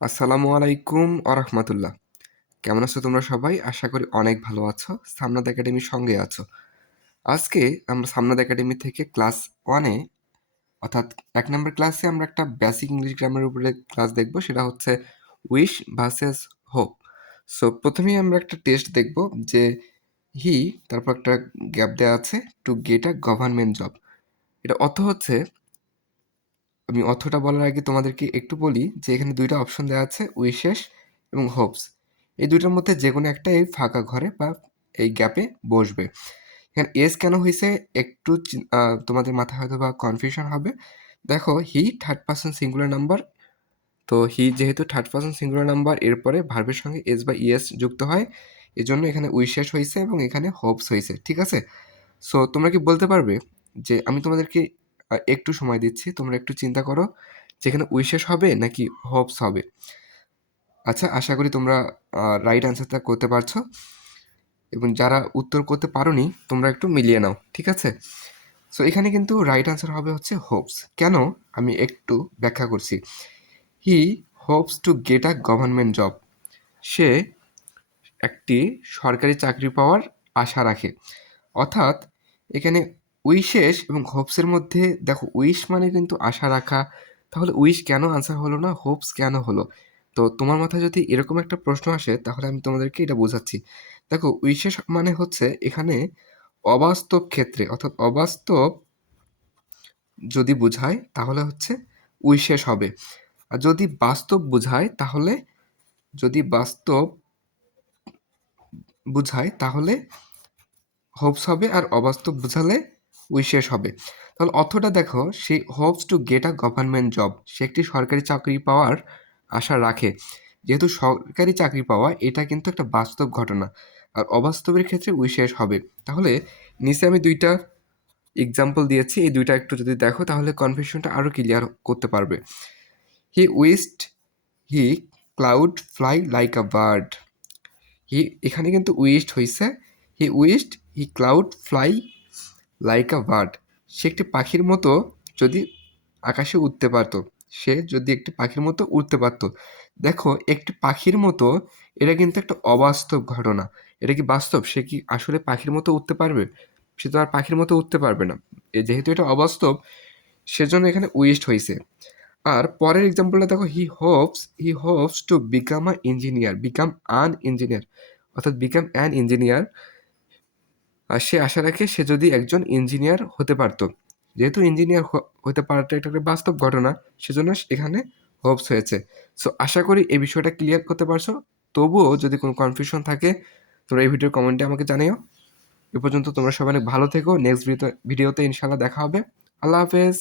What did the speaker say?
আসসালামু আলাইকুম রাহমাতুল্লাহ। কেমন আছো তোমরা সবাই? আশা করি অনেক ভালো আছো। সামনাদ একাডেমির সঙ্গে আছো। আজকে আমরা সামনাদ একাডেমি থেকে ক্লাস 1 এ অর্থাৎ ১ নাম্বার ক্লাসে আমরা একটা বেসিক ইংলিশ গ্রামারের উপরে ক্লাস দেখব। সেটা হচ্ছে উইশ ভার্সেস হোপ। সো ১ম এই আমরা একটা টেস্ট দেখব যে হি তারপর একটা গ্যাপ দেয়া আছে two get a government job. এটা অর্থ হচ্ছে আমি অর্থটা বলার আগে তোমাদেরকে একটু বলি যে এখানে ২ টা অপশন দেওয়া আছে উইশেস এবং হোপস। এই ২ টার মধ্যে যেকোনো একটা এই ফাঁকা ঘরে বা এই গ্যাপে বসবে। এখানে এস কেন হইছে একটু তোমাদের মাথায় হয়তোবা কনফিউশন হবে। দেখো he third person singular number. তো হি যেহেতু থার্ড পারসন সিঙ্গুলার নাম্বার এরপরে ভার্বের সঙ্গে এস বা ইএস যুক্ত হয়। এজন্য এখানে উইশেস হইছে এবং এখানে হোপস হইছে। ঠিক আছে? সো তোমরা কি বলতে পারবে যে আমি তোমাদেরকে একটু সময় দিচ্ছি। তোমরা একটু চিন্তা করো যে এখানে উইশেস হবে নাকি হোপস হবে? আচ্ছা, আশা করি তোমরা রাইট অ্যান্সারটা করতে পারছো এবং যারা উত্তর করতে পারোনি তোমরা একটু মিলিয়ে নাও। ঠিক আছে? সো এখানে কিন্তু রাইট অ্যান্সার হবে হচ্ছে হোপস। কেন? আমি একটু ব্যাখ্যা করছি। He hopes to get a government job. সে একটি সরকারি চাকরি পাওয়ার আশা রাখে। অর্থাৎ এখানে উইশেস এবং হোপসের মধ্যে দেখো উইশ মানে কিন্তু আশা রাখা। তাহলে উইশ কেন আনসার হলো না? হোপস কেন হলো? তো তোমার মাথায় যদি এরকম একটা প্রশ্ন আসে তাহলে আমি তোমাদেরকে এটা বোঝাচ্ছি। দেখো উইশেস মানে হচ্ছে এখানে অবাস্তব ক্ষেত্রে অর্থাৎ অবাস্তব যদি বুঝায় তাহলে হচ্ছে উইশেস হবে। আর যদি বাস্তব বুঝায় তাহলে যদি বাস্তব বুঝায় তাহলে হোপস হবে আর অবাস্তব বোঝালে উইশেস হবে। তাহলে অর্থটা দেখো he hopes to get a government job. সে একটি সরকারি চাকরি পাওয়ার আশা রাখে। যেহেতু সরকারি চাকরি পাওয়া এটা কিন্তু একটা বাস্তব ঘটনা। আর অবাস্তবের ক্ষেত্রে উইশেস হবে। তাহলে নিচে আমি ২ টা এক্সাম্পল দিয়েছি। এই ২ টা একটু যদি দেখো তাহলে কনফিউশনটা আরও ক্লিয়ার করতে পারবে। He wished he could fly like a bird. He এখানে কিন্তু উইশড হইছে। He wished he could fly like a bird. সে একটি পাখির মতো যদি আকাশে উড়তে পারত। সে যদি একটি পাখির মতো উড়তে পারত। দেখো একটি পাখির মতো এটা কিন্তু একটা অবাস্তব ঘটনা। এটা কি বাস্তব? সে কি আসলে পাখির মতো উড়তে পারবে? সে তো আর পাখির মতো উড়তে পারবে না। যেহেতু এটা অবাস্তব সেজন্য এখানে উইশড হইছে। আর পরের এক্সাম্পলটা দেখো he hopes to become a engineer, become an engineer অর্থাৎ বিকাম অ্যান ইঞ্জিনিয়ার। আর সে আশা রাখে সে যদি একজন ইঞ্জিনিয়ার হতে পারত। যেহেতু ইঞ্জিনিয়ার হতে পারাটা এটা একটা বাস্তব ঘটনা সেজন্য এখানে হোপস হয়েছে। সো আশা করি এই বিষয়টা ক্লিয়ার করতে পারছো। তবুও যদি কোনো কনফিউশন থাকে তোমরা এই ভিডিওর কমেন্টে আমাকে জানিও। এ পর্যন্ত তোমরা সবাই অনেক ভালো থেকো। নেক্সট ভিডিওতে ইনশাআল্লাহ দেখা হবে। আল্লাহ হাফেজ।